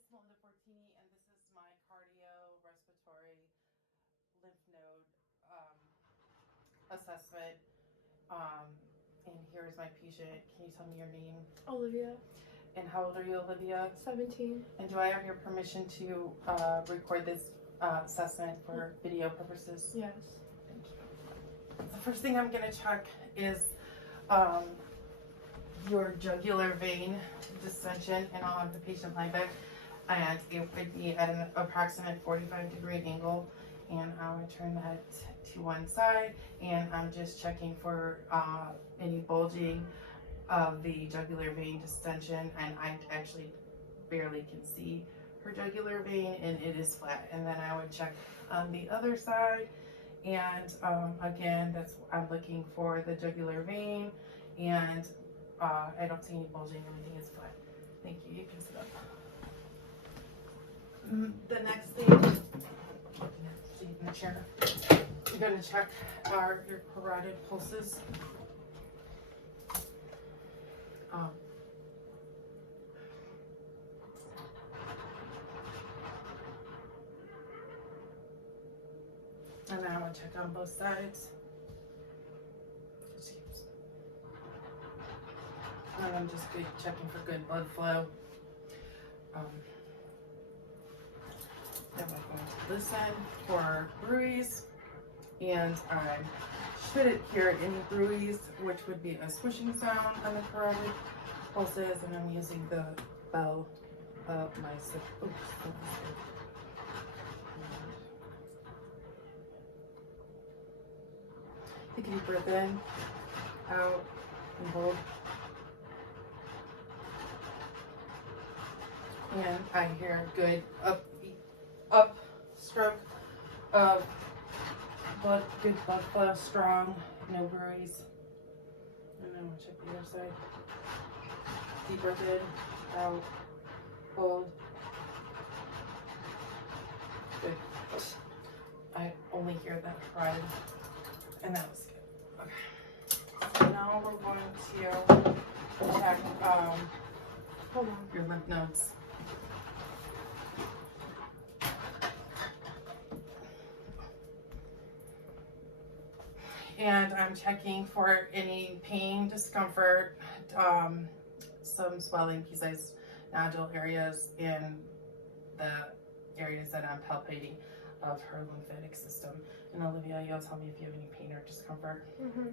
is Malinda Fortini, and this is my cardio respiratory lymph node assessment. Um, and here's my patient. Can you tell me your name? Olivia. And how old are you, Olivia? 17. And do I have your permission to record this assessment for video purposes? Yes. Thank you. The first thing I'm going to check is your jugular vein distension, and I'll have the patient lie back, and it would be at an approximate 45-degree angle, and I would turn that to one side, and I'm just checking for any bulging of the jugular vein distension, and I actually barely can see her jugular vein, and it is flat. And then I would check on the other side, and again, I'm looking for the jugular vein, and I don't see any bulging. Everything is flat. Thank you. You can sit up. The next thing, sit in the chair. You're going to check your carotid pulses. And then I would check on both sides. And I'm just checking for good blood flow. Then we're going to listen for bruise, and I shouldn't hear any bruise, which would be a swishing sound on the carotid pulses, and I'm using the bell of my take a deep breath in, out, and hold. And I hear a good up stroke of blood, good blood flow, strong, no bruise. And then we'll check the other side. Deep breath in, out, hold. Good. I only hear that carotid, and that was good. Okay. So now we're going to check hold on, your lymph nodes. And I'm checking for any pain, discomfort, some swelling, pea-sized nodule areas in the areas that I'm palpating of her lymphatic system. And Olivia, you'll tell me if you have any pain or discomfort. Mm-hmm.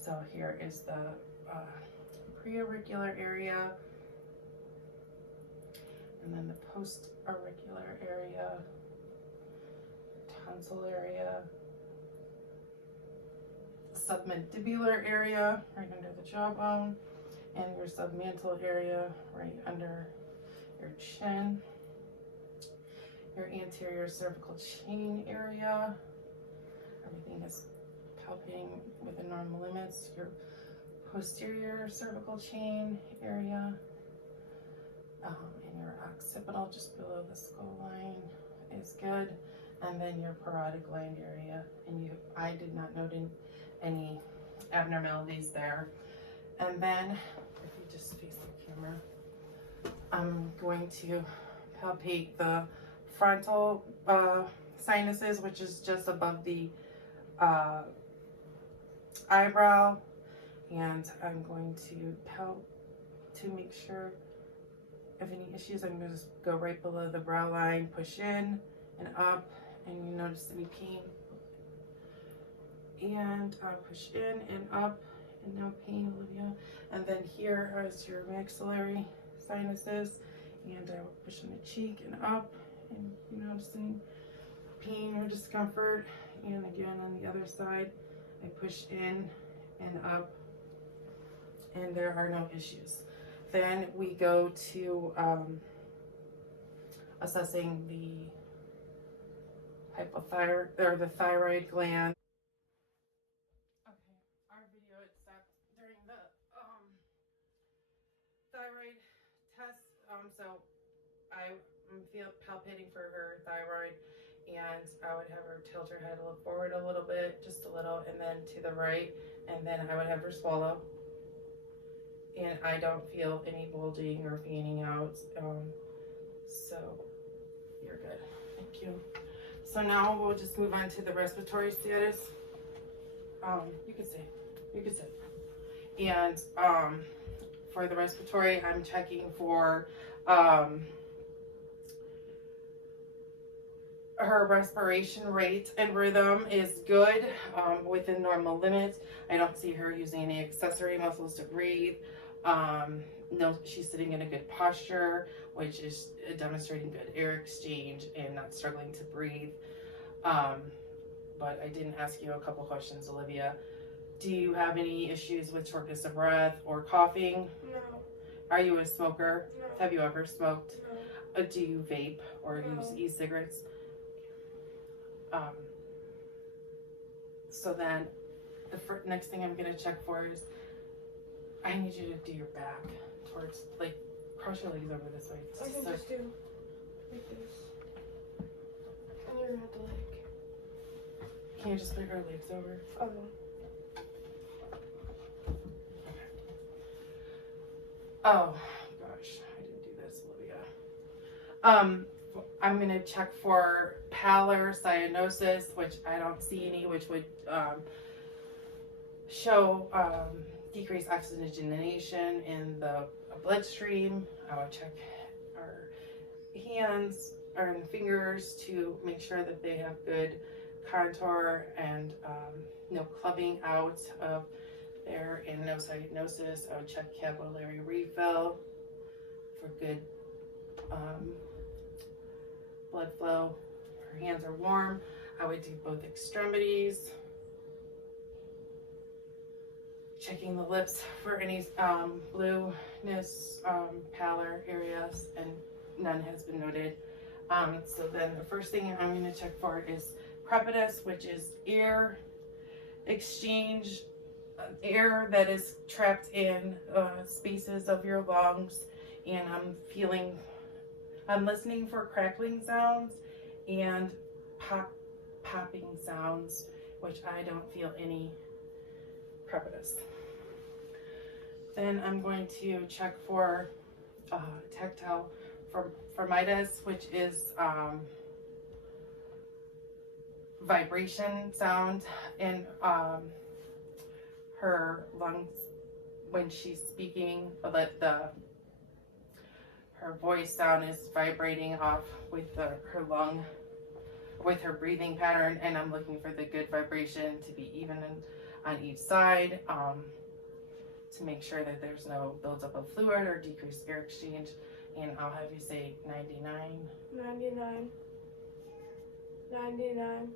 So here is the preauricular area, and then the post-auricular area, tonsil area, submandibular area right under the jawbone, and your submantle area right under your chin, your anterior cervical chain area. Everything is palpating within normal limits. Your posterior cervical chain area, and your occipital just below the skull line is good, and then your parotid gland area. And I did not note any abnormalities there. And then if you just face the camera, I'm going to palpate the frontal sinuses, which is just above the eyebrow, and I'm going to to make sure if any issues. I'm going to just go right below the brow line, push in and up, and you notice any pain. And push in and up, and no pain, Olivia. And then here is your maxillary sinuses, and I will push in the cheek and up, and you noticing pain or discomfort. And again on the other side, I push in and up, and there are no issues. Then we go to assessing the hypothyroid or the thyroid gland. Okay, our video had stopped during the thyroid test, so I'm palpating for her thyroid, and I would have her tilt her head a little forward a little bit, just a little, and then to the right, and then I would have her swallow. And I don't feel any bulging or fanning out. So you're good. Thank you. So now we'll just move on to the respiratory status. You could say. And for the respiratory, I'm checking for her respiration rate and rhythm is good, within normal limits. I don't see her using any accessory muscles to breathe. No, she's sitting in a good posture, which is demonstrating good air exchange and not struggling to breathe. But I didn't ask you a couple questions, Olivia. Do you have any issues with shortness of breath or coughing? No. Are you a smoker? No. Have you ever smoked? No. Do you vape or No. use e-cigarettes? So then the next thing I'm going to check for is I need you to do your back towards, like, cross your legs over this way. I can just do like this. And you're gonna have to like. Can you just put your legs over? Oh. Oh gosh, I didn't do this, Olivia. I'm gonna check for pallor, cyanosis, which I don't see any, which would show decreased oxygenation in the bloodstream. I would check our hands or fingers to make sure that they have good contour and no clubbing out of there, and no cyanosis. I would check capillary refill for good blood flow. Her hands are warm. I would do both extremities. Checking the lips for any blueness, pallor areas, and none has been noted. So then the first thing I'm going to check for is crepitus, which is air exchange, air that is trapped in spaces of your lungs, and I'm listening for crackling sounds and popping sounds, which I don't feel any crepitus. Then I'm going to check for tactile firmitis, which is vibration sound in her lungs when she's speaking, that her voice sound is vibrating off with her lung, with her breathing pattern, and I'm looking for the good vibration to be even on each side, to make sure that there's no buildup of fluid or decreased air exchange. And I'll have you say 99. 99. 99.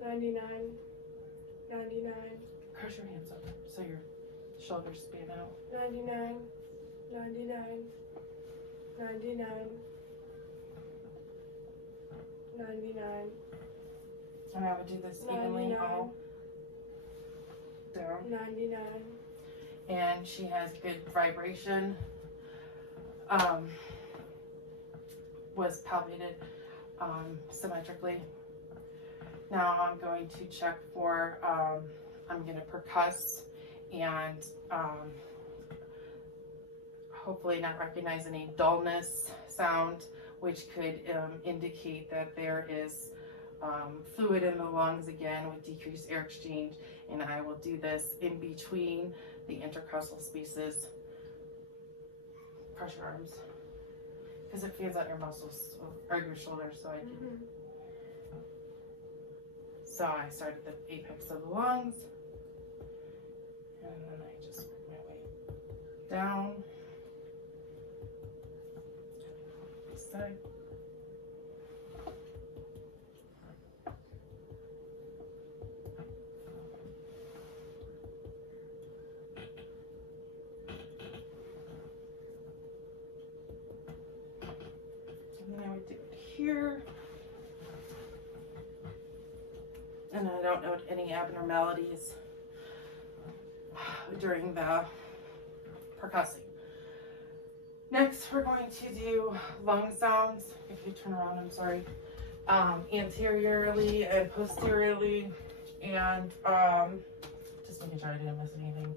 99. 99. Cross your hands up so your shoulders span out. 99. 99. 99. 99. And I would do this evenly all down. 99. And she has good vibration. Was palpated symmetrically. Now I'm going to check for, I'm going to percuss and hopefully not recognize any dullness sound, which could indicate that there is fluid in the lungs again with decreased air exchange. And I will do this in between the intercostal spaces. Cross your arms, because it feels out your muscles or your shoulders. So so I start at the apex of the lungs, and then I just work my way down this side. And then I would do it here. And I don't note any abnormalities during the percussing. Next, we're going to do lung sounds. If you turn around, I'm sorry. Anteriorly and posteriorly, and just making sure I didn't miss anything.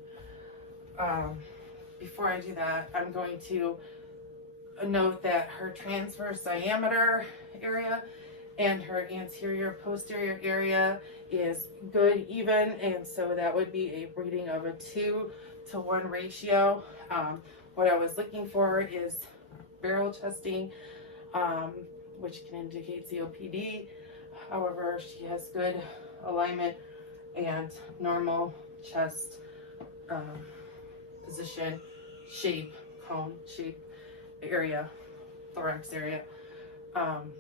Before I do that, I'm going to note that her transverse diameter area and her anterior posterior area is good, even, and so that would be a reading of a 2-to-1 ratio. What I was looking for is barrel chesting, which can indicate COPD. However, she has good alignment and normal chest position, shape, cone shape area, thorax area.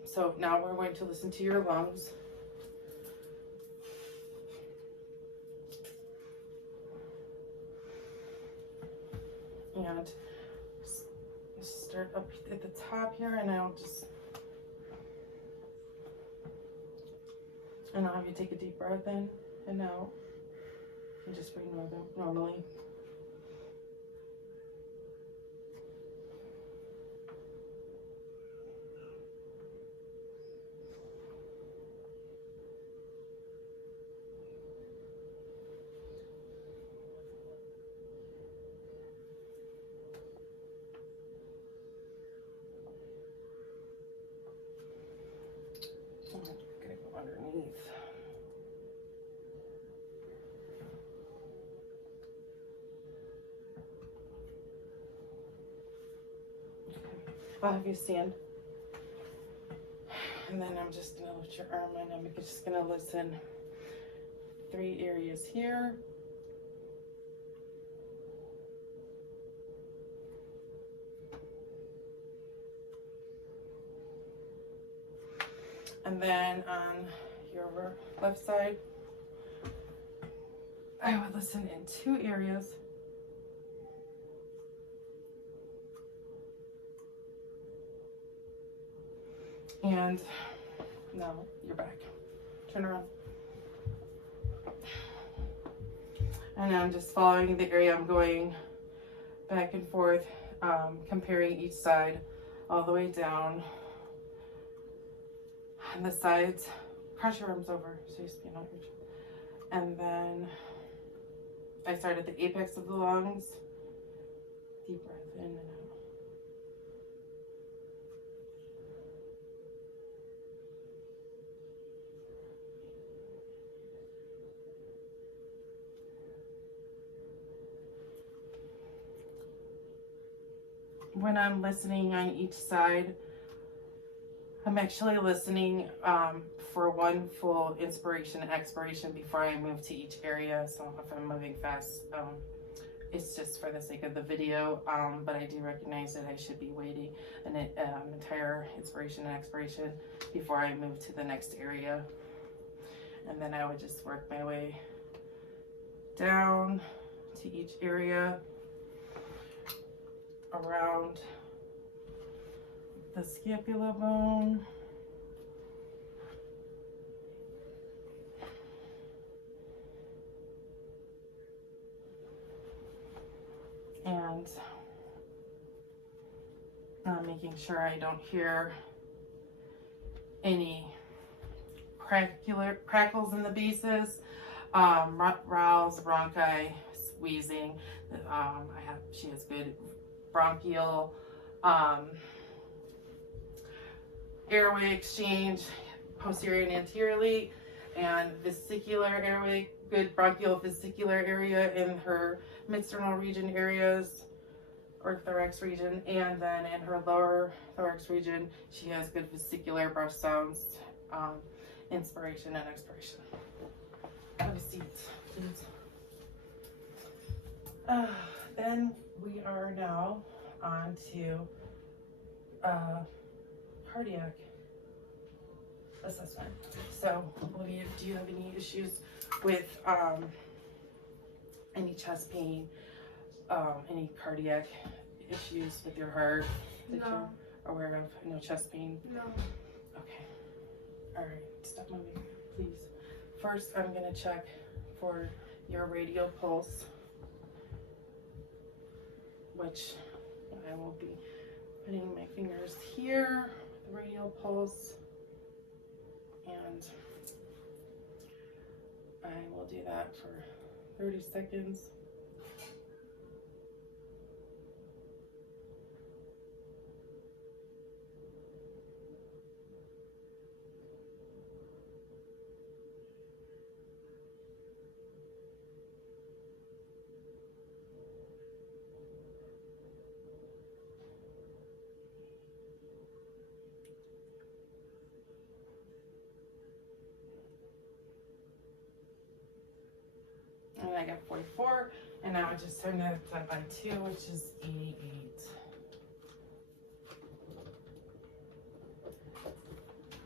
So now we're going to listen to your lungs. And start up at the top here, and I'll have you take a deep breath in and out, and just breathe normally. I'm gonna go underneath. I'll have you stand. And then I'm just gonna lift your arm in. I'm just gonna listen. 3 areas here. And then on your left side, I would listen in 2 areas. And now you're back. Turn around. And I'm just following the area. I'm going back and forth, comparing each side all the way down. And the sides, cross your arms over so you spin out your chest. And then I start at the apex of the lungs. Deep breath in and out. When I'm listening on each side, I'm actually listening for one full inspiration and expiration before I move to each area. So if I'm moving fast, it's just for the sake of the video, but I do recognize that I should be waiting an entire inspiration and expiration before I move to the next area. And then I would just work my way down to each area around the scapula bone. And making sure I don't hear any crackles in the bases, rales, bronchi, wheezing. She has good bronchial airway exchange, posterior and anteriorly, and vesicular airway, good bronchial vesicular area in her midsternal region areas or thorax region, and then in her lower thorax region, she has good vesicular breath sounds, inspiration and expiration. Have a seat, please. Then we are now on to cardiac assessment. So, Olivia, do you have any issues with any chest pain, any cardiac issues with your heart that No. you're aware of? No chest pain? No. Okay. All right, stop moving, please. First, I'm gonna check for your radial pulse, which I will be putting my fingers here, the radial pulse, and I will do that for 30 seconds. I got 44, and now I just turn that by 2, which is 88.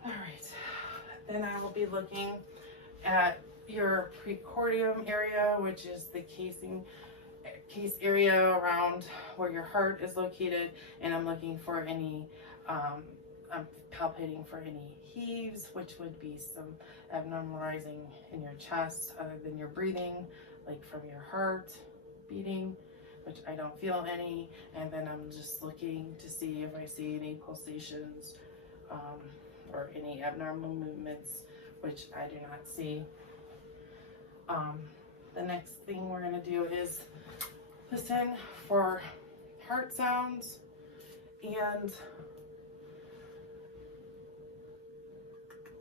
All right, then I will be looking at your precordium area, which is the case area around where your heart is located, and I'm looking for any, I'm palpating for any heaves, which would be some abnormal rising in your chest other than your breathing, like from your heart beating, which I don't feel any. And then I'm just looking to see if I see any pulsations or any abnormal movements, which I do not see. The next thing we're going to do is listen for heart sounds, and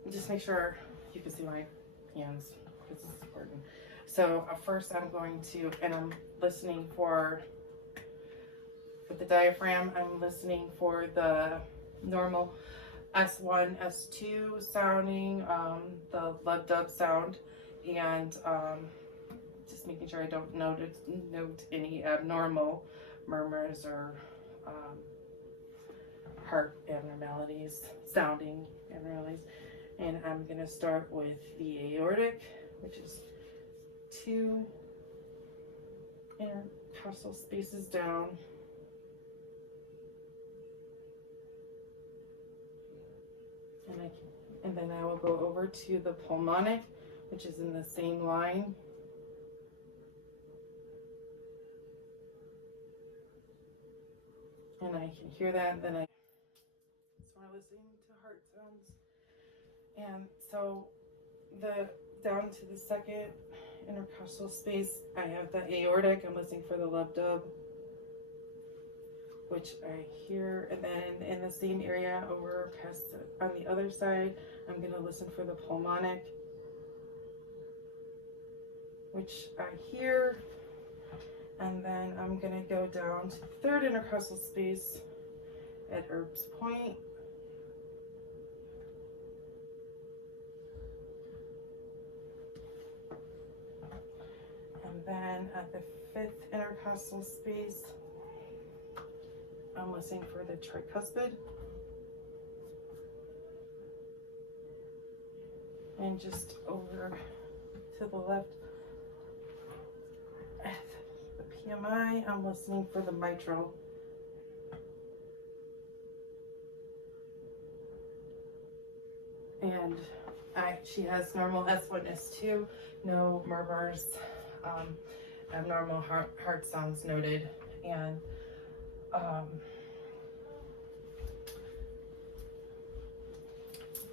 just make sure you can see my hands because it's important. So first I'm going to, and I'm listening for, with the diaphragm, I'm listening for the normal S1, S2 sounding, the lub-dub sound, and just making sure I don't note any abnormal murmurs or heart abnormalities, sounding abnormalities. And I'm going to start with the aortic, which is 2 intercostal spaces down. And then I will go over to the pulmonic, which is in the same line. And I can hear that, then so we're listening to heart sounds. And so down to the second intercostal space, I have the aortic. I'm listening for the lub-dub, which I hear. And then in the same area over past on the other side, I'm going to listen for the pulmonic, which I hear. And then I'm going to go down to the third intercostal space at Erb's point. And then at the fifth intercostal space, I'm listening for the tricuspid. And just over to the left, at the PMI, I'm listening for the mitral. And she has normal S1, S2, no murmurs, abnormal heart sounds noted, and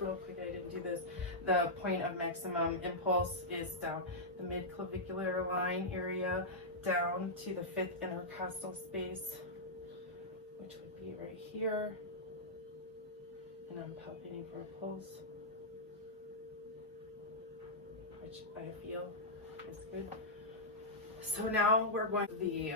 real quick, I didn't do this. The point of maximum impulse is down the mid-clavicular line area, down to the fifth intercostal space, which would be right here. And I'm palpating for a pulse, which I feel is good. So now we're going to the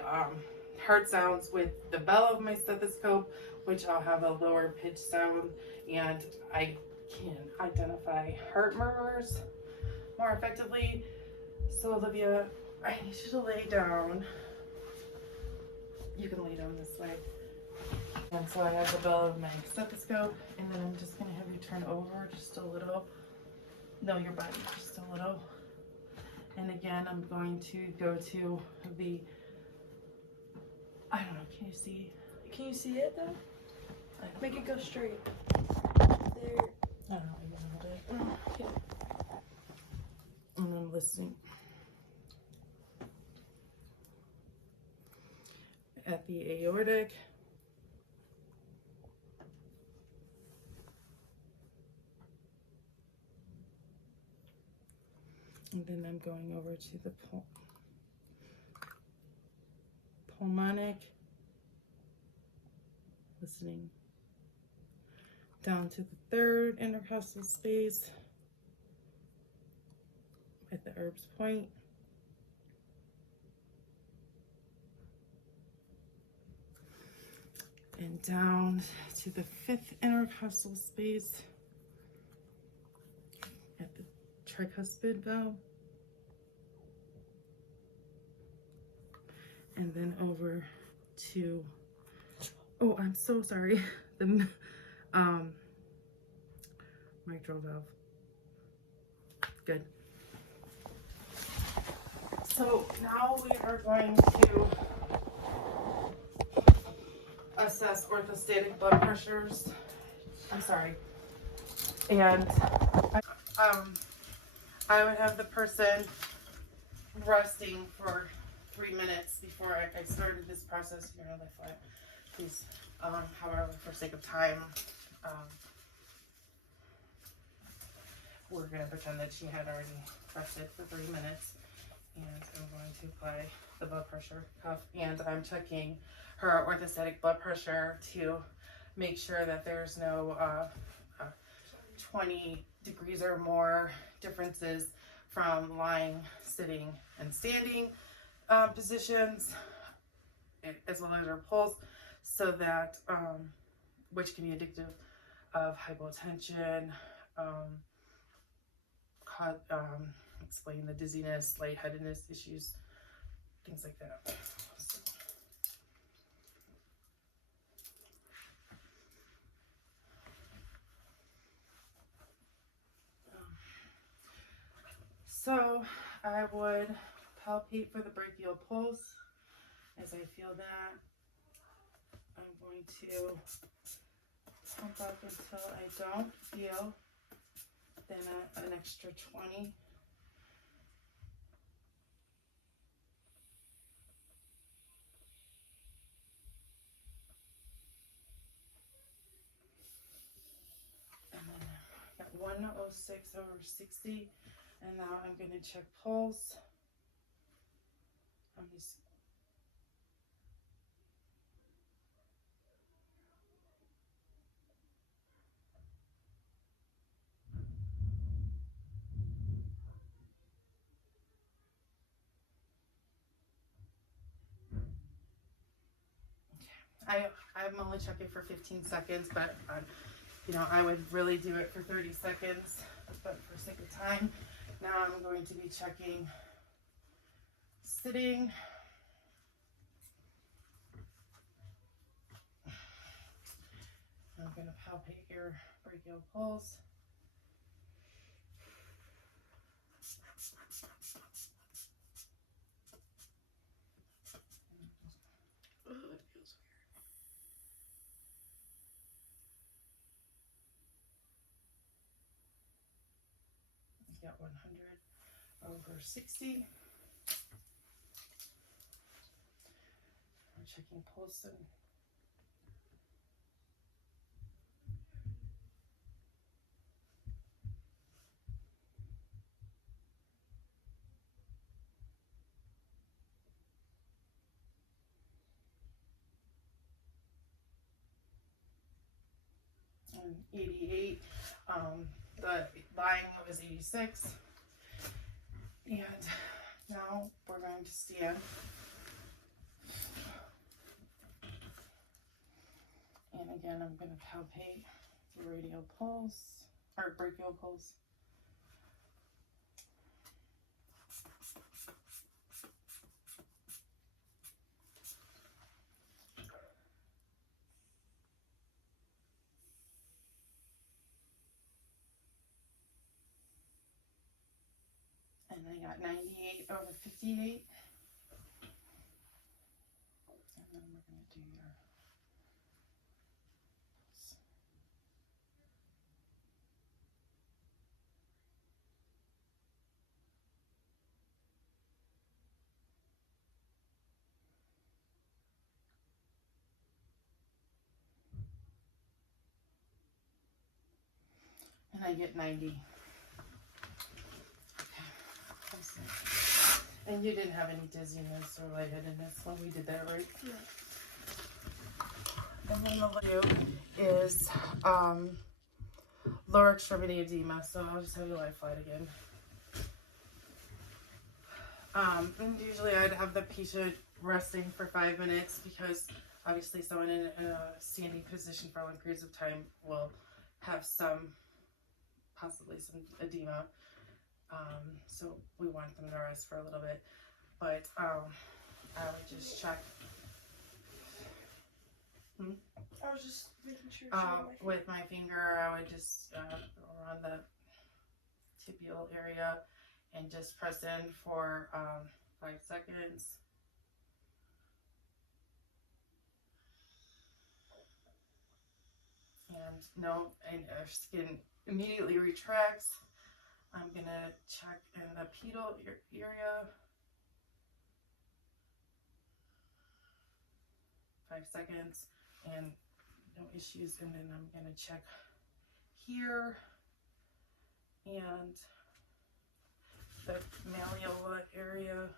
heart sounds with the bell of my stethoscope, which I'll have a lower pitch sound, and I can identify heart murmurs more effectively. So Olivia, I need you to lay down. You can lay down this way. And so I have the bell of my stethoscope, and then I'm just going to have you turn over just a little. No, your body, just a little. And again, I'm going to go to the, I don't know, can you see? Can you see it though? Make it go straight. There. I don't know, maybe a little bit. Okay. And I'm listening at the aortic. And then I'm going over to the pulmonic, listening down to the third intercostal space at the Erb's point. And down to the fifth intercostal space at the tricuspid valve. and then over to, oh, I'm so sorry, the mitral valve. Good. So now we are going to assess orthostatic blood pressures. I'm sorry. And I would have the person resting for 3 minutes before I started this process. You're gonna lift it, please. However, for sake of time, we're gonna pretend that she had already rested for 3 minutes, and I'm going to apply the blood pressure cuff, and I'm checking her orthostatic blood pressure to make sure that there's no 20 degrees or more differences from lying, sitting, and standing positions, as well as her pulse, so that which can be indicative of hypotension, explain the dizziness, lightheadedness issues, things like that. So I would palpate for the brachial pulse. As I feel that, I'm going to pump up until I don't feel, then an extra 20. And then I got 106 over 60. And now I'm going to check pulse. I'm just I'm only checking for 15 seconds, but you know, I would really do it for 30 seconds, but for sake of time, now I'm going to be checking sitting. I'm going to palpate your brachial pulse. Oh, it feels You got 100 over 60. We're checking pulse and and 88. The lying was 86. And now we're going to stand. And again, I'm going to palpate the radial pulse, or brachial pulse. And I got 98 over 58. And then we're going to do your pulse. And I get 90. And you didn't have any dizziness or lightheadedness when we did that, right? Yeah. And then the do is lower extremity edema. So I'll just have you lie flat again. And usually I'd have the patient resting for 5 minutes because obviously someone in a standing position for long periods of time will have possibly some edema. So we want them to rest for a little bit. But I would just check I was just making sure. It's on my with my finger. I would just go around the tibial area and just press in for 5 seconds. And if skin immediately retracts, I'm gonna check in the pedal area. 5 seconds and no issues, and then I'm gonna check here and the malleola area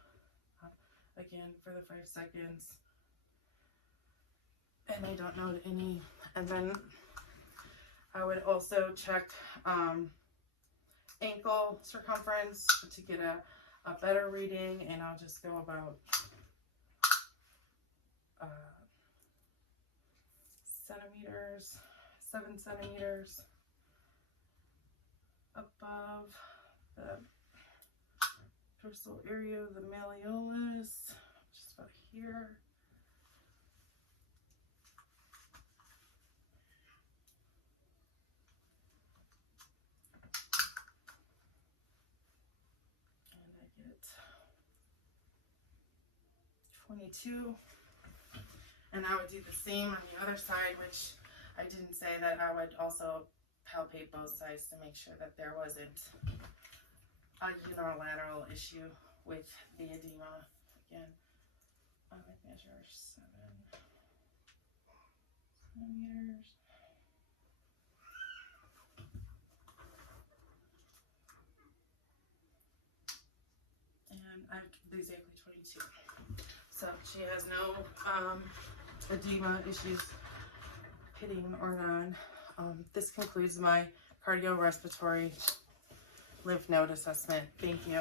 again for the 5 seconds, and I don't note any. And then I would also check ankle circumference to get a better reading, and I'll just go about centimeters, 7 centimeters above the dorsal area of the malleolus, just about here. And I get 22. And I would do the same on the other side, which I didn't say that I would also palpate both sides to make sure that there wasn't a unilateral issue with the edema. Again, I would measure 7 centimeters. And I do exactly 22. So she has no edema issues, pitting or none. This concludes my cardiorespiratory lymph node assessment. Thank you.